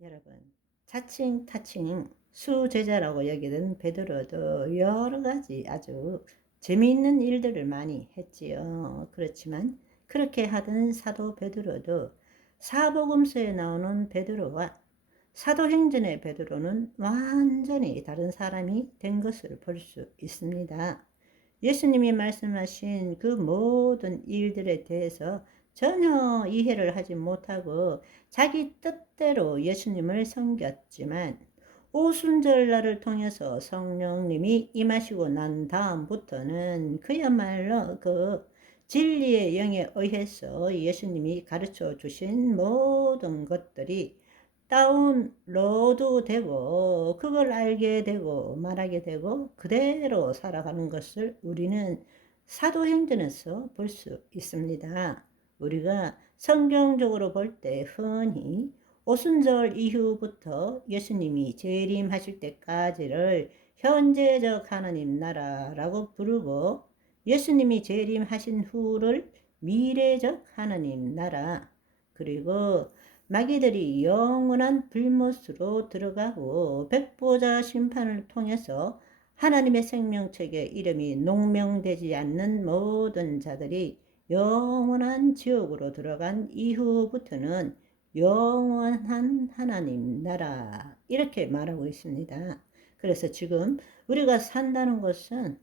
여러분, 자칭 타칭 수제자라고 여기던 베드로도 여러 가지 아주 재미있는 일들을 많이 했지요. 그렇지만 그렇게 하던 사도 베드로도 사복음서에 나오는 베드로와 사도행전의 베드로는 완전히 다른 사람이 된 것을 볼 수 있습니다. 예수님이 말씀하신 그 모든 일들에 대해서 전혀 이해를 하지 못하고 자기 뜻대로 예수님을 섬겼지만 오순절날을 통해서 성령님이 임하시고 난 다음부터는 그야말로 그 진리의 영에 의해서 예수님이 가르쳐 주신 모든 것들이 다운로드 되고 그걸 알게 되고 말하게 되고 그대로 살아가는 것을 우리는 사도행전에서 볼 수 있습니다. 우리가 성경적으로 볼 때 흔히 오순절 이후부터 예수님이 재림하실 때까지를 현재적 하나님 나라라고 부르고 예수님이 재림하신 후를 미래적 하나님 나라, 그리고 마귀들이 영원한 불못으로 들어가고 백보자 심판을 통해서 하나님의 생명책에 이름이 농명되지 않는 모든 자들이 영원한 지옥으로 들어간 이후부터는 영원한 하나님 나라, 이렇게 말하고 있습니다. 그래서 지금 우리가 산다는 것은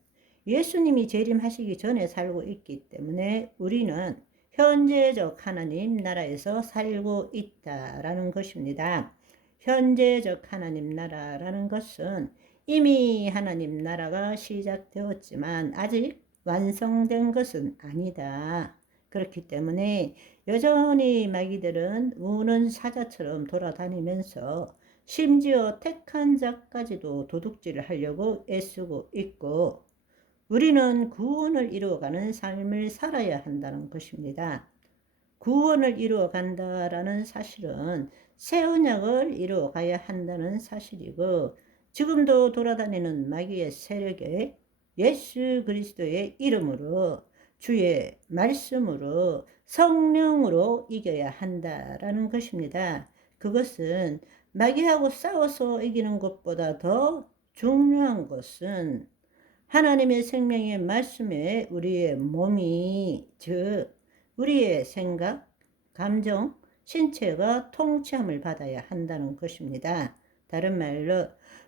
예수님이 재림하시기 전에 살고 있기 때문에 우리는 현재적 하나님 나라에서 살고 있다라는 것입니다. 현재적 하나님 나라라는 것은 이미 하나님 나라가 시작되었지만 아직 완성된 것은 아니다. 그렇기 때문에 여전히 마귀들은 우는 사자처럼 돌아다니면서 심지어 택한 자까지도 도둑질을 하려고 애쓰고 있고, 우리는 구원을 이루어가는 삶을 살아야 한다는 것입니다. 구원을 이루어간다라는 사실은 새 언약을 이루어가야 한다는 사실이고, 지금도 돌아다니는 마귀의 세력에 예수 그리스도의 이름으로, 주의 말씀으로, 성령으로 이겨야 한다라는 것입니다. 그것은 마귀하고 싸워서 이기는 것보다 더 중요한 것은 하나님의 생명의 말씀에 우리의 몸이, 즉 우리의 생각, 감정, 신체가 통치함을 받아야 한다는 것입니다. 다른 말로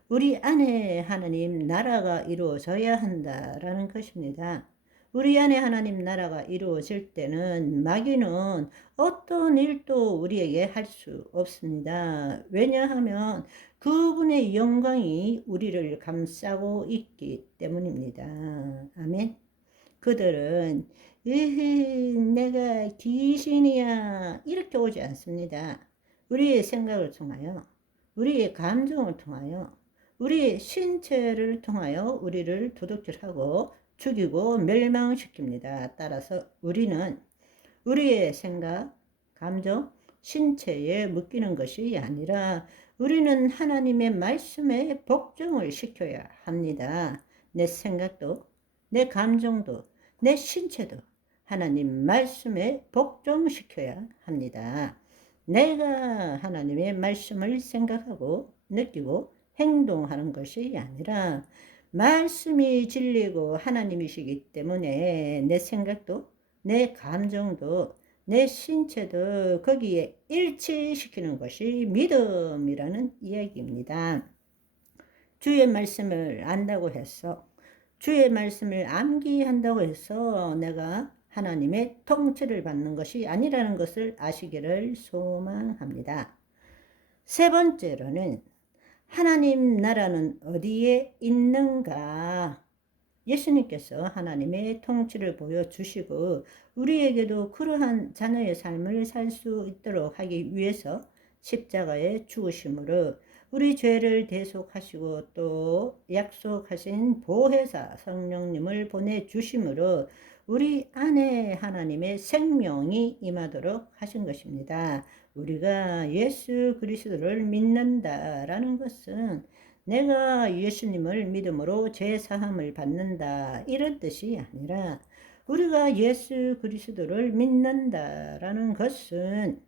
우리 안에 하나님 나라가 이루어져야 한다라는 것입니다. 우리 안에 하나님 나라가 이루어질 때는 마귀는 어떤 일도 우리에게 할 수 없습니다. 왜냐하면 그분의 영광이 우리를 감싸고 있기 때문입니다. 아멘. 그들은 내가 귀신이야 이렇게 오지 않습니다. 우리의 생각을 통하여, 우리의 감정을 통하여, 우리의 신체를 통하여 우리를 도둑질하고 죽이고 멸망시킵니다. 따라서 우리는 우리의 생각, 감정, 신체에 묶이는 것이 아니라 우리는 하나님의 말씀에 복종을 시켜야 합니다. 내 생각도, 내 감정도, 내 신체도 하나님 말씀에 복종시켜야 합니다. 내가 하나님의 말씀을 생각하고 느끼고 행동하는 것이 아니라 말씀이 진리고 하나님이시기 때문에 내 생각도, 내 감정도, 내 신체도 거기에 일치시키는 것이 믿음이라는 이야기입니다. 주의 말씀을 안다고 해서, 주의 말씀을 암기한다고 해서 내가 하나님의 통치를 받는 것이 아니라는 것을 아시기를 소망합니다. 세 번째로는 하나님 나라는 어디에 있는가? 예수님께서 하나님의 통치를 보여주시고 우리에게도 그러한 자녀의 삶을 살 수 있도록 하기 위해서 십자가에 죽으심으로 우리 죄를 대속하시고 또 약속하신 보혜사 성령님을 보내주심으로 우리 안에 하나님의 생명이 임하도록 하신 것입니다. 우리가 예수 그리스도를 믿는다라는 것은 내가 예수님을 믿음으로 죄사함을 받는다 이런 뜻이 아니라, 우리가 예수 그리스도를 믿는다라는 것은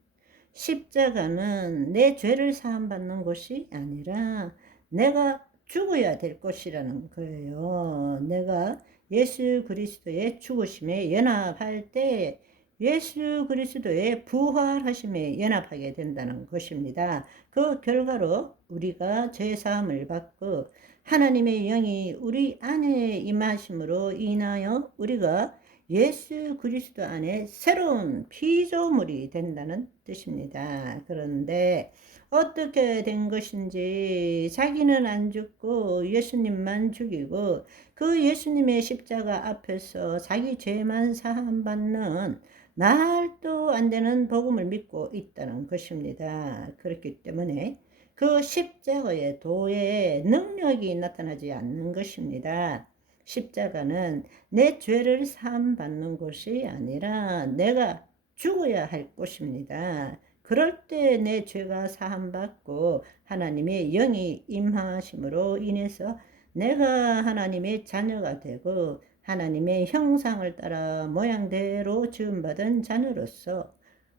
십자가는 내 죄를 사함받는 것이 아니라 내가 죽어야 될 것이라는 거예요. 내가 예수 그리스도의 죽으심에 연합할 때 예수 그리스도의 부활하심에 연합하게 된다는 것입니다. 그 결과로 우리가 죄사함을 받고 하나님의 영이 우리 안에 임하심으로 인하여 우리가 예수 그리스도 안에 새로운 피조물이 된다는 뜻입니다. 그런데 어떻게 된 것인지 자기는 안 죽고 예수님만 죽이고 그 예수님의 십자가 앞에서 자기 죄만 사함받는 말도 안 되는 복음을 믿고 있다는 것입니다. 그렇기 때문에 그 십자가의 도에 능력이 나타나지 않는 것입니다. 십자가는 내 죄를 사함받는 것이 아니라 내가 죽어야 할 것입니다. 그럴 때 내 죄가 사함받고 하나님의 영이 임하심으로 인해서 내가 하나님의 자녀가 되고 하나님의 형상을 따라 모양대로 지음받은 자녀로서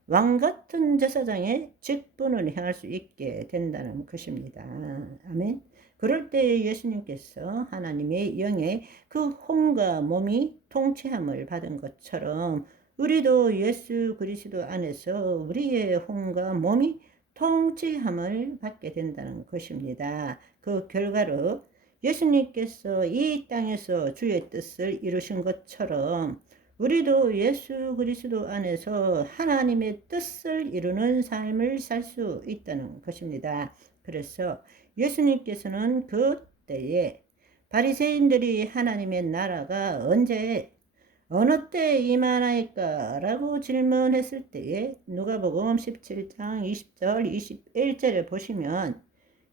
왕같은 제사장의 직분을 행할 수 있게 된다는 것입니다. 아멘. 그럴 때 예수님께서 하나님의 영의 그 혼과 몸이 통치함을 받은 것처럼 우리도 예수 그리스도 안에서 우리의 혼과 몸이 통치함을 받게 된다는 것입니다. 그 결과로 예수님께서 이 땅에서 주의 뜻을 이루신 것처럼 우리도 예수 그리스도 안에서 하나님의 뜻을 이루는 삶을 살 수 있다는 것입니다. 그래서 예수님께서는 그때에 바리새인들이 하나님의 나라가 언제 어느 때 임하나이까? 라고 질문했을 때에 누가복음 17장 20절 21절을 보시면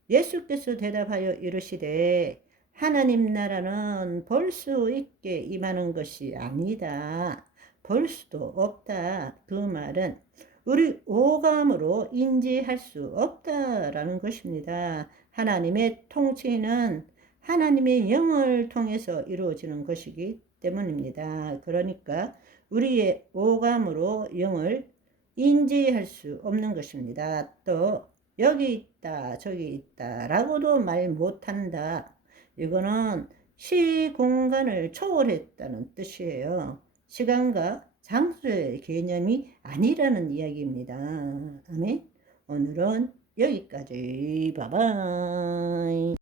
예수께서 대답하여 이르시되 하나님 나라는 볼 수 있게 임하는 것이 아니다. 볼 수도 없다. 그 말은 우리 오감으로 인지할 수 없다라는 것입니다. 하나님의 통치는 하나님의 영을 통해서 이루어지는 것이기 때문입니다. 그러니까 우리의 오감으로 영을 인지할 수 없는 것입니다. 또 여기 있다 저기 있다 라고도 말 못한다. 이거는 시공간을 초월했다는 뜻이에요. 시간과 장소의 개념이 아니라는 이야기입니다. 아멘. 오늘은 여기까지. 바이바이.